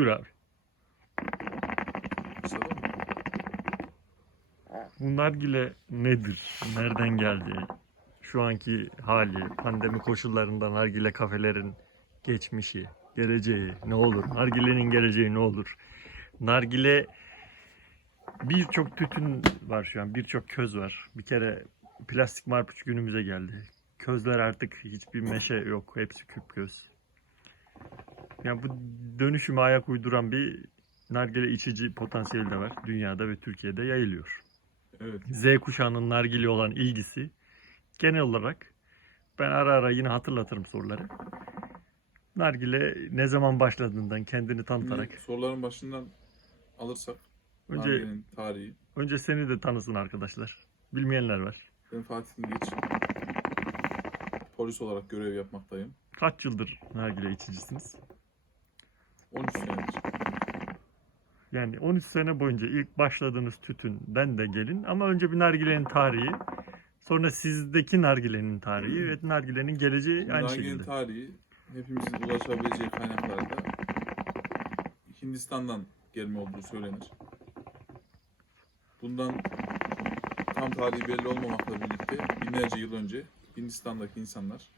Buyur abi. Başladın mı? Bu nargile nedir? Nereden geldi? Şu anki hali, pandemi koşullarında nargile kafelerin geçmişi, geleceği ne olur? Nargilenin geleceği ne olur? Nargile birçok tütün var şu an, birçok köz var. Bir kere plastik marpuç günümüze geldi. Közler artık hiçbir meşe yok, hepsi küp köz. Yani bu dönüşüme ayak uyduran bir nargile içici potansiyeli de var. Dünyada ve Türkiye'de yayılıyor. Evet. Z kuşağının nargile olan ilgisi genel olarak ben ara ara yine hatırlatırım soruları. Nargile ne zaman başladığından kendini tanıtarak Şimdi soruların başından alırsak önce tarihi. önce seni de tanısın arkadaşlar. Bilmeyenler var. Ben Fatih Geç. Polis olarak görev yapmaktayım. Kaç yıldır nargile içicisiniz? 13 senedir. Yani 13 sene boyunca ilk başladığınız tütünden de gelin ama önce bir nargilenin tarihi, sonra sizdeki nargilenin tarihi ve nargilenin geleceği Şimdi aynı Nargile'nin şekilde. tarihi hepimizin ulaşabileceği kaynaklarda Hindistan'dan gelme olduğu söylenir. Bundan tam tarihi belli olmamakla birlikte binlerce yıl önce Hindistan'daki insanlar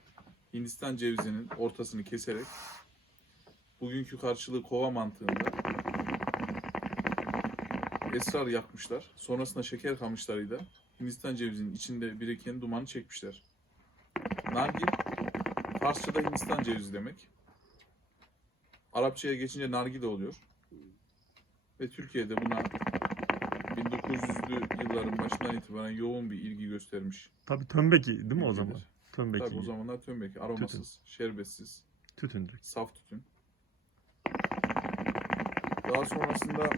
Hindistan cevizinin ortasını keserek bugünkü karşılığı kova mantığında esrar yakmışlar. Sonrasında şeker kamışlarıyla Hindistan cevizinin içinde biriken dumanı çekmişler. Nargil Farsça'da Hindistan cevizi demek. Arapçaya geçince nargile oluyor. Ve Türkiye'de buna 1900'lü yılların başından itibaren yoğun bir ilgi göstermiş. Tabii tömbeki değil mi o zaman? Tömbeki. Tabii o zamanlar tömbeki, aromasız, şerbetsiz, Tütün saf tütün. Daha sonrasında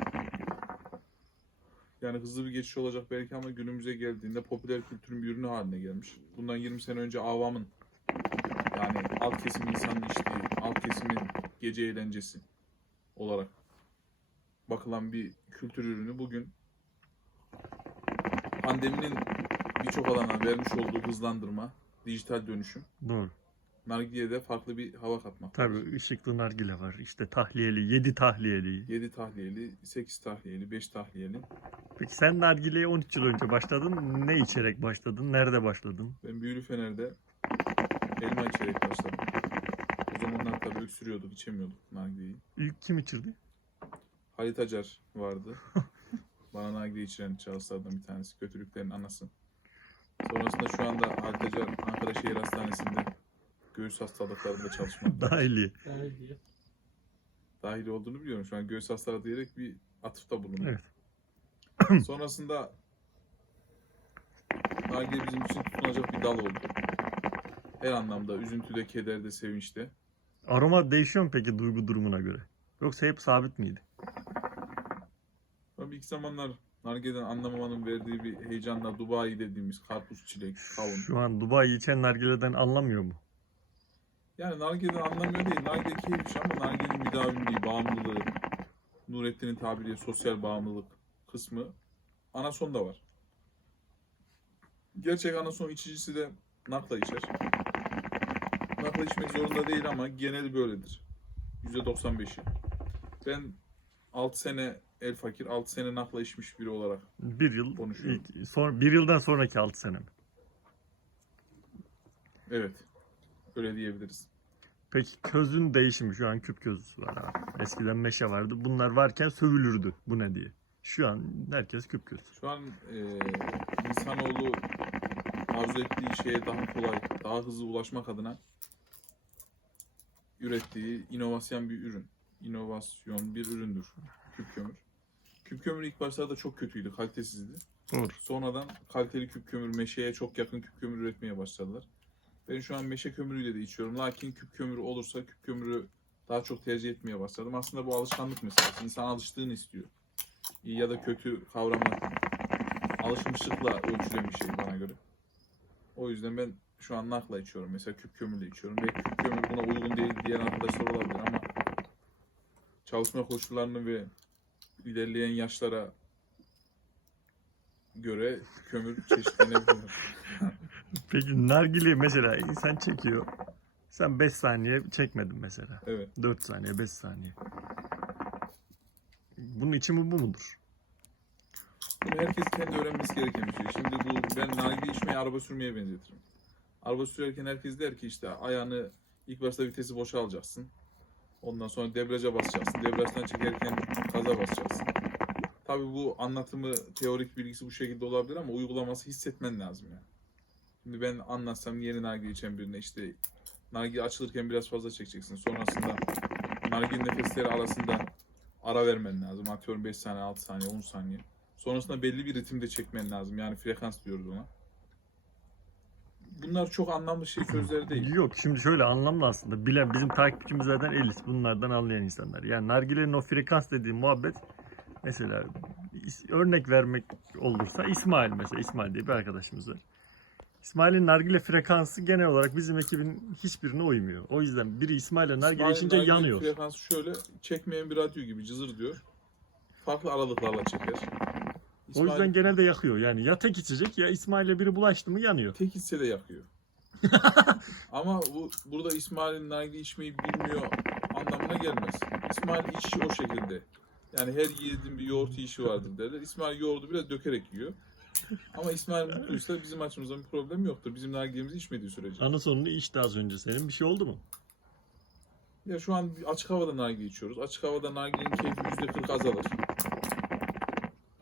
yani hızlı bir geçiş olacak belki ama günümüze geldiğinde popüler kültürün bir ürünü haline gelmiş. Bundan 20 sene önce avamın yani alt kesim insanın içtiği, alt kesimin gece eğlencesi olarak bakılan bir kültür ürünü bugün pandeminin birçok alana vermiş olduğu hızlandırma, dijital dönüşüm Doğru. Nargileye farklı bir hava katmak. Tabii ışıklı nargile var. İşte tahliyeli, 7 tahliyeli. 7 tahliyeli, 8 tahliyeli, 5 tahliyeli. Peki sen nargileye 13 yıl önce başladın. Ne içerek başladın? Nerede başladın? Ben Büyülü Fener'de elma içerek başladım. O zamanlar tabii öksürüyorduk, içemiyorduk nargileyi. İlk kim içirdi? Halit Acar vardı. Bana nargile içiren şahıslardan bir tanesi. Kötülüklerin anası. Sonrasında şu anda Halit Acar Ankara Şehir Hastanesi'nde göğüs hastalıklarında çalışmakta. Dahili. dahil olduğunu biliyorum. Şu an göğüs hastalığı diyerek bir atıfta bulundum. Evet. Sonrasında nargile bizim için tutunacak bir dal oldu. Her anlamda üzüntüde, kederde, sevinçte. Aroma değişiyor mu peki duygu durumuna göre? Yoksa hep sabit miydi? Tabii ilk zamanlar nargileden anlamamanın verdiği bir heyecanla Dubai dediğimiz karpuz, çilek, kavun. Şu an Dubai içen nargileden anlamıyor mu? Yani nargileden anlamıyor değil. Nargile keyifmiş ama nargilenin müdavimliği, bağımlılığı, Nurettin'in tabiriyle sosyal bağımlılık kısmı anasonda var. Gerçek anason içicisi de nakla içer. Nakla içmek zorunda değil ama geneli böyledir. %95'i. Ben 6 sene el fakir, 6 sene nakla içmiş biri olarak Bir yıl, Konuşuyorum. son, bir yıldan sonraki 6 sene mi? evet öyle diyebiliriz. Peki közün değişimi şu an küp köz var abi. Eskiden meşe vardı. Bunlar varken sövülürdü bu ne diye. Şu an herkes küp köz. Şu an e, insanoğlu arzu ettiği şeye daha kolay, daha hızlı ulaşmak adına ürettiği inovasyon bir ürün. İnovasyon bir üründür küp kömür. Küp kömür ilk başlarda çok kötüydü, kalitesizdi. Doğru. Sonradan kaliteli küp kömür, meşeye çok yakın küp kömür üretmeye başladılar. Ben şu an meşe kömürüyle de içiyorum. Lakin küp kömürü olursa küp kömürü daha çok tercih etmeye başladım. Aslında bu alışkanlık meselesi. İnsan alıştığını istiyor. İyi ya da kötü kavramlar alışmışlıkla ölçülen bir şey bana göre. O yüzden ben şu an nakla içiyorum. Mesela küp kömürle içiyorum. Ve küp kömür buna uygun değil diyen arkadaşlar olabilir ama çalışma koşullarını ve ilerleyen yaşlara göre kömür çeşitlenebilir. Peki nargile mesela insan çekiyor. Sen 5 saniye çekmedin mesela. evet. 4 saniye, 5 saniye. Bunun için mi bu mudur? Bunu herkes kendi öğrenmesi gereken bir şey. Şimdi bu ben nargile içmeyi araba sürmeye benzetirim. Araba sürerken herkes der ki işte ayağını ilk başta vitesi boşa alacaksın. Ondan sonra debriyaja basacaksın. Debriyajdan çekerken gaza basacaksın. Tabii bu anlatımı, teorik bilgisi bu şekilde olabilir ama uygulaması hissetmen lazım yani. Şimdi ben anlatsam yeni nargile içen birine işte nargile açılırken biraz fazla çekeceksin. Sonrasında nargile nefesleri arasında ara vermen lazım. Atıyorum 5 saniye, 6 saniye, 10 saniye. Sonrasında belli bir ritimde çekmen lazım. Yani frekans diyoruz ona. Bunlar çok anlamlı şey sözleri değil. Yok şimdi şöyle anlamlı aslında. Bilen bizim takipçimiz zaten elis. Bunlardan anlayan insanlar. Yani nargilenin o frekans dediği muhabbet mesela örnek vermek olursa İsmail mesela İsmail diye bir arkadaşımız var. İsmail'in nargile frekansı genel olarak bizim ekibin hiçbirine uymuyor. O yüzden biri İsmail'le nargile İsmail'in içince nargile yanıyor. Frekansı şöyle çekmeyen bir radyo gibi cızır diyor. Farklı aralıklarla çeker. O İsmail yüzden genelde yakıyor. Yani ya tek içecek ya İsmail'le biri bulaştı mı yanıyor. tek hisse de yakıyor. Ama bu burada İsmail'in nargile içmeyi bilmiyor anlamına gelmez. İsmail içişi o şekilde. Yani her yiğidin bir yoğurt yiyişi vardır derler. İsmail yoğurdu biraz dökerek yiyor. Ama İsmail mutluysa bizim açımızdan bir problem yoktur. Bizim nargilemizi içmediği sürece. Ana sonunu içti az önce senin. Bir şey oldu mu? Ya şu an bir açık havada nargile içiyoruz. Açık havada nargilenin keyfi %40 azalır.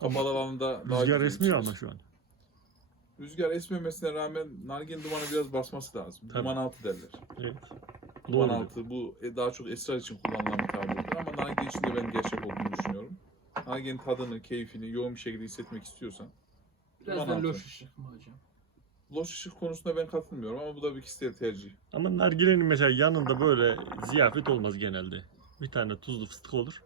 Kapalı alanda daha Rüzgar güzel esmiyor ama şu an. Rüzgar esmemesine rağmen nargilenin dumanı biraz basması lazım. Tabii. Duman altı derler. Evet. Duman Doğru. altı bu e, daha çok esrar için kullanılan bir tabirdir ama nargile için de ben gerçek olduğunu düşünüyorum. Nargilenin tadını, keyfini yoğun bir şekilde hissetmek istiyorsan Biraz da loş ışık mı hocam? loş ışık konusunda ben katılmıyorum ama bu da bir kişisel tercih. Ama nargilenin mesela yanında böyle ziyafet olmaz genelde. Bir tane tuzlu fıstık olur.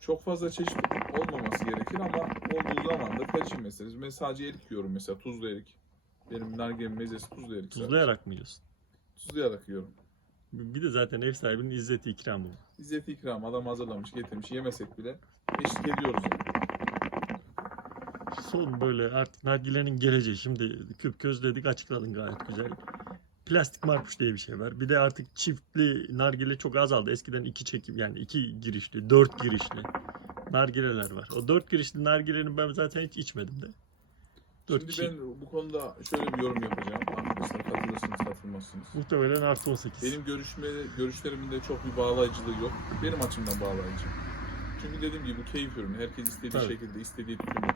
Çok fazla çeşit olmaması gerekir ama olduğu zaman da tercih meselesi. Ben sadece erik yiyorum mesela tuzlu erik. Benim nargilenin mezesi tuzlu erik. Tuzlayarak mı yiyorsun? Tuzlayarak yiyorum. Bir de zaten ev sahibinin izzeti ikramı bu. İzzet ikram adam hazırlamış getirmiş yemesek bile eşlik ediyoruz yani. Son böyle artık nargilenin geleceği. Şimdi küp köz dedik açıkladın gayet güzel. Plastik marpuç diye bir şey var. Bir de artık çiftli nargile çok azaldı. Eskiden iki çekim yani iki girişli, dört girişli nargileler var. O dört girişli nargilenin ben zaten hiç içmedim de. Dört Şimdi kişi. ben bu konuda şöyle bir yorum yapacağım. Arkadaşlar katılırsınız katılmazsınız. Muhtemelen artı 18. Benim görüşme, görüşlerimin de çok bir bağlayıcılığı yok. Benim açımdan bağlayıcı. Çünkü dediğim gibi bu keyif ürünü. Herkes istediği Tabii. şekilde, istediği tütünle,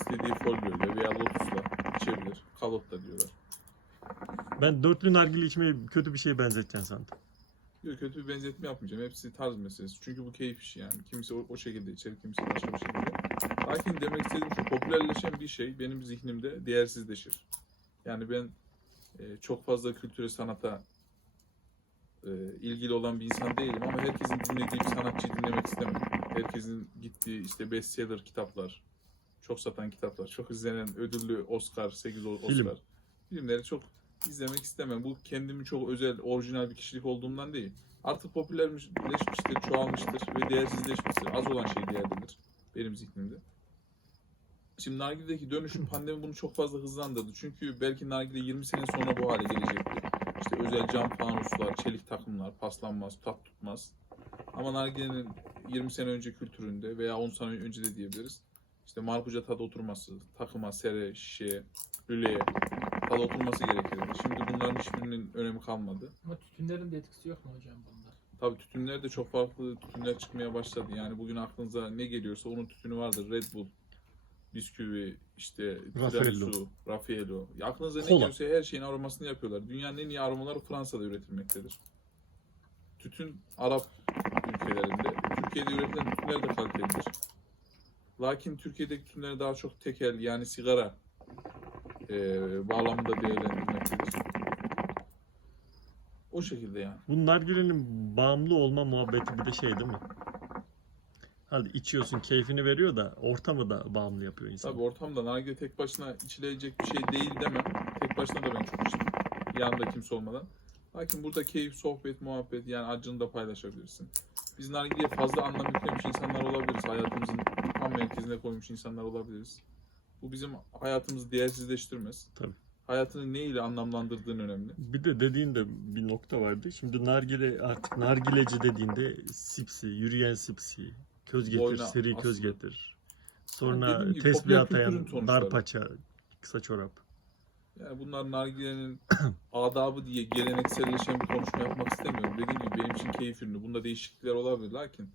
istediği folyoyla veya lotusla içebilir. Kalot da diyorlar. Ben dörtlü nargile içmeyi kötü bir şeye benzeteceğim sandım. Yok kötü bir benzetme yapmayacağım. Hepsi tarz meselesi. Çünkü bu keyif işi yani. Kimisi o, o şekilde içer, kimisi başka bir şekilde. Lakin demek istediğim şu, popülerleşen bir şey benim zihnimde değersizleşir. Yani ben e, çok fazla kültüre, sanata e, ilgili olan bir insan değilim ama herkesin dinlediği bir sanatçıyı dinlemek istemem. Herkesin gittiği işte bestseller kitaplar, çok satan kitaplar, çok izlenen ödüllü Oscar, 8 Oscar Film. filmleri çok izlemek istemem. Bu kendimi çok özel, orijinal bir kişilik olduğumdan değil. Artık popülerleşmiştir, çoğalmıştır ve değersizleşmiştir. Az olan şey değerlidir benim zihnimde. Şimdi nargiledeki dönüşüm pandemi bunu çok fazla hızlandırdı. Çünkü belki nargile 20 sene sonra bu hale gelecekti. İşte özel cam fanuslar, çelik takımlar, paslanmaz, tat tutmaz. Ama nargilenin 20 sene önce kültüründe veya 10 sene önce de diyebiliriz. İşte marpuca tadı oturması, takıma, sere, şişeye, lüleye tadı oturması gerekirdi. Şimdi bunların hiçbirinin önemi kalmadı. Ama tütünlerin de etkisi yok mu hocam bunda? Tabii tütünler de çok farklı tütünler çıkmaya başladı. Yani bugün aklınıza ne geliyorsa onun tütünü vardır. Red Bull, bisküvi, işte Raffaello. tiramisu, Raffaello. Ya aklınıza ne Kola. geliyorsa her şeyin aromasını yapıyorlar. Dünyanın en iyi aromaları Fransa'da üretilmektedir. Tütün Arap ülkelerinde. Türkiye'de üretilen tütünler de kalitelidir. Lakin Türkiye'deki tütünleri daha çok tekel yani sigara eee bağlamında değerlendirmektedir. O şekilde yani. Bu nargilenin bağımlı olma muhabbeti bir de şey değil mi? Hadi içiyorsun keyfini veriyor da ortamı da bağımlı yapıyor insan. Tabii ortamda nargile tek başına içilecek bir şey değil demem. Tek başına da ben çok içtim. Yanında kimse olmadan. Lakin burada keyif, sohbet, muhabbet yani acını da paylaşabilirsin. Biz nargileye fazla anlam yüklemiş insanlar olabiliriz. Hayatımızın tam merkezine koymuş insanlar olabiliriz. Bu bizim hayatımızı değersizleştirmez. Tabii. Hayatını ne ile anlamlandırdığın önemli. Bir de dediğinde bir nokta vardı. Şimdi nargile artık nargileci dediğinde sipsi, yürüyen sipsi, Köz getir, Boyna seri köz asılı. getir. Sonra dediğim gibi tesbih atayan dar paça, kısa çorap. Yani bunlar nargilenin adabı diye gelenekselleşen bir konuşma yapmak istemiyorum. Dediğim gibi benim için keyif ürünü. Bunda değişiklikler olabilir lakin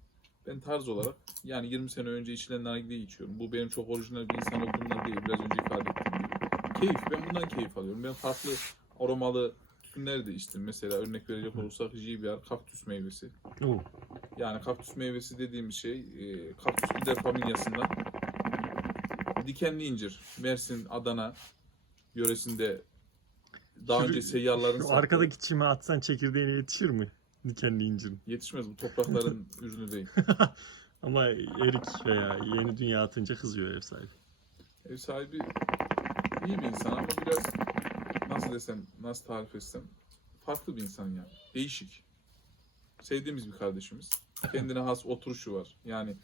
ben tarz olarak yani 20 sene önce içilen nargileyi içiyorum. Bu benim çok orijinal bir insan olduğumdan değil. Biraz önce ifade ettiğim gibi. Keyif. Ben bundan keyif alıyorum. Ben farklı aromalı tütünler de içtim. Mesela örnek verecek olursak JBR kaktüs meyvesi. Yani kaktüs meyvesi dediğimiz şey e, kaktüs lider familyasından dikenli incir. Mersin, Adana yöresinde daha Şu- önce seyyarların Şu sattığı- arkadaki çime atsan çekirdeğine yetişir mi? Dikenli incirin. yetişmez bu toprakların ürünü değil. Ama erik veya yeni dünya atınca kızıyor ev sahibi. Ev sahibi iyi bir insan ama biraz nasıl desem, nasıl tarif etsem farklı bir insan yani. Değişik. Sevdiğimiz bir kardeşimiz. Kendine has oturuşu var. Yani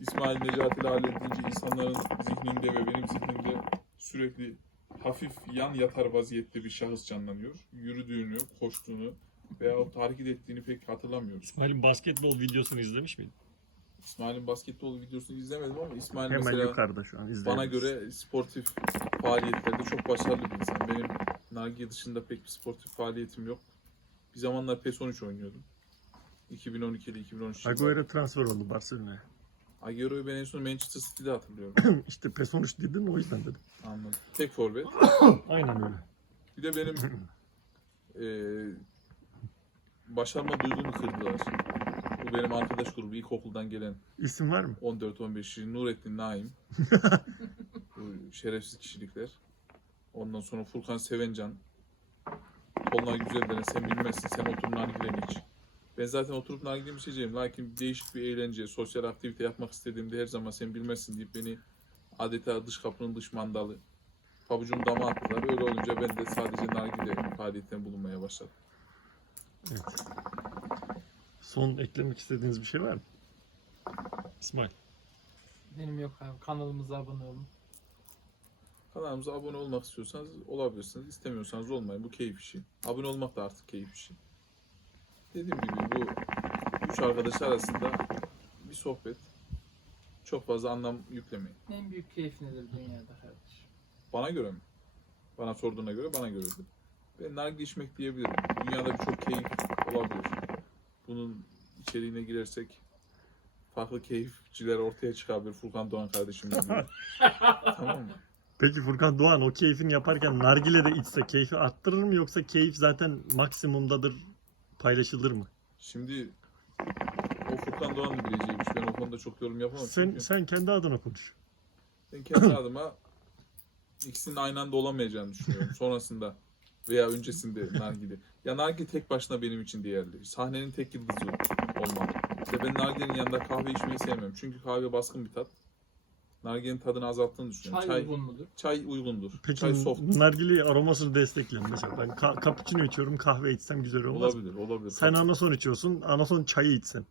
İsmail Necati ile halledince insanların zihninde ve benim zihnimde sürekli hafif yan yatar vaziyette bir şahıs canlanıyor. Yürüdüğünü, koştuğunu veyahut hareket ettiğini pek hatırlamıyoruz. İsmail'in basketbol videosunu izlemiş miydin? İsmail'in basketbol videosunu izlemedim ama İsmail Hemen mesela yukarıda şu an bana göre sportif faaliyetlerde çok başarılı bir insan. Benim nargile dışında pek bir sportif faaliyetim yok. Bir zamanlar PES 13 oynuyordum. 2012 ile 2013 yılında. Agüero transfer oldu Barcelona'ya. Agüero'yu ben en son Manchester City'de hatırlıyorum. işte PES 13 dedin o yüzden dedim. Anladım. Tek forvet. Aynen öyle. Bir de benim eee başarma duygumu kırdılar. Bu benim arkadaş grubu ilkokuldan gelen İsim var mı? 14-15 kişi Nurettin Naim. Bu şerefsiz kişilikler. Ondan sonra Furkan Sevencan. Tolunay Güzeldere sen bilmezsin sen otur nargileni iç. Ben zaten oturup nargilemi içeceğim. Lakin değişik bir eğlence, sosyal aktivite yapmak istediğimde her zaman sen bilmezsin deyip beni adeta dış kapının dış mandalı pabucum dama attılar. Öyle olunca ben de sadece nargile faaliyetine bulunmaya başladım. Evet. Son eklemek istediğiniz bir şey var mı? İsmail. Benim yok abi. Kanalımıza abone olun. Kanalımıza abone olmak istiyorsanız olabilirsiniz. İstemiyorsanız olmayın. Bu keyif işi. Abone olmak da artık keyif işi. Dediğim gibi bu üç arkadaş arasında bir sohbet. Çok fazla anlam yüklemeyin. En büyük keyif nedir dünyada kardeş? Bana göre mi? Bana sorduğuna göre bana göredir. Ben nargile içmek diyebilirim. Dünyada birçok keyif olabilir. Bunun içeriğine girersek farklı keyifçiler ortaya çıkabilir. Furkan Doğan kardeşimiz gibi. tamam mı? Peki Furkan Doğan o keyfini yaparken nargile de içse keyfi arttırır mı yoksa keyif zaten maksimumdadır paylaşılır mı? Şimdi o Furkan Doğan'ın bileceği iş. Ben o konuda çok yorum yapamam. Sen Çünkü sen kendi adına konuş. ben kendi adıma ikisinin aynı anda olamayacağını düşünüyorum. Sonrasında veya öncesinde nargile. Ya nargile tek başına benim için değerli. Sahnenin tek yıldızı olmalı. İşte ben nargilenin yanında kahve içmeyi sevmem. Çünkü kahve baskın bir tat. Nargilenin tadını azalttığını düşünüyorum. Çay, Çay, uygun mudur? çay uygundur. Peki çay soft. nargile aromasını destekleyin. Mesela ben ka- cappuccino içiyorum kahve içsem güzel olmaz? Olabilir, olabilir. Sen anason içiyorsun anason çayı içsen.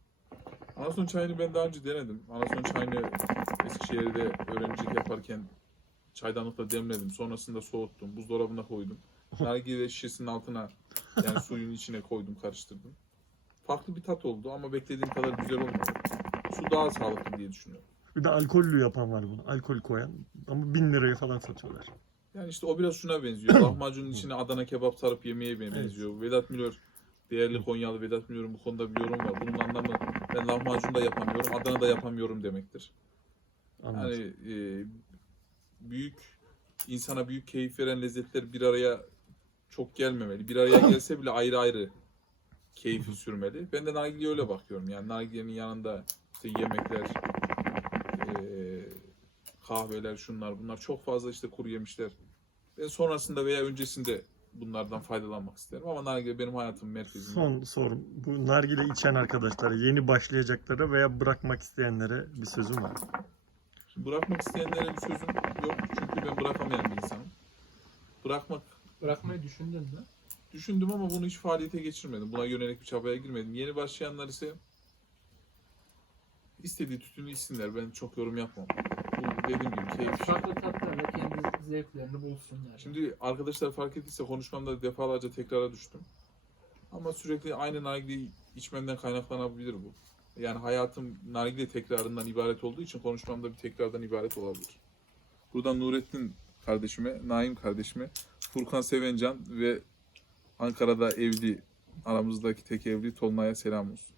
Anason çayını ben daha önce denedim. Anason çayını Eskişehir'de öğrencilik yaparken çaydanlıkta demledim. Sonrasında soğuttum. Buzdolabına koydum. Nargile şişesinin altına yani suyun içine koydum, karıştırdım. Farklı bir tat oldu ama beklediğim kadar güzel olmadı. Su daha sağlıklı diye düşünüyorum. Bir de alkollü yapan var bunu. Alkol koyan. Ama bin liraya falan satıyorlar. Yani işte o biraz şuna benziyor. Lahmacunun içine Adana kebap sarıp yemeye benziyor. Vedat Milor, değerli Konyalı Vedat Milor'un bu konuda bir yorum var. Bunun anlamı ben lahmacun da yapamıyorum, Adana da yapamıyorum demektir. Anladım. Yani e, büyük insana büyük keyif veren lezzetler bir araya çok gelmemeli. Bir araya gelse bile ayrı ayrı keyfi sürmeli. Ben de nargileye öyle bakıyorum. Yani nargilenin yanında işte yemekler, e, kahveler, şunlar bunlar çok fazla işte kuru yemişler. Ben sonrasında veya öncesinde bunlardan faydalanmak isterim ama nargile benim hayatımın merkezinde. Son sorum. Bu nargile içen arkadaşlara, yeni başlayacaklara veya bırakmak isteyenlere bir sözüm var. Şimdi bırakmak isteyenlere bir sözüm yok. Çünkü ben bırakamayan bir insanım. Bırakmak Bırakmayı düşündün mü? Düşündüm ama bunu hiç faaliyete geçirmedim. Buna yönelik bir çabaya girmedim. Yeni başlayanlar ise istediği tütünü içsinler. Ben çok yorum yapmam. Bu dediğim gibi keyif. Farklı tatlarla kendi zevklerini bulsunlar. Şimdi arkadaşlar fark ettiyse konuşmamda defalarca tekrara düştüm. Ama sürekli aynı nargileyi içmemden kaynaklanabilir bu. Yani hayatım nargile tekrarından ibaret olduğu için konuşmam da bir tekrardan ibaret olabilir. Buradan Nurettin kardeşime, Naim kardeşime, Furkan Sevencan ve Ankara'da evli, aramızdaki tek evli Tolunay'a selam olsun.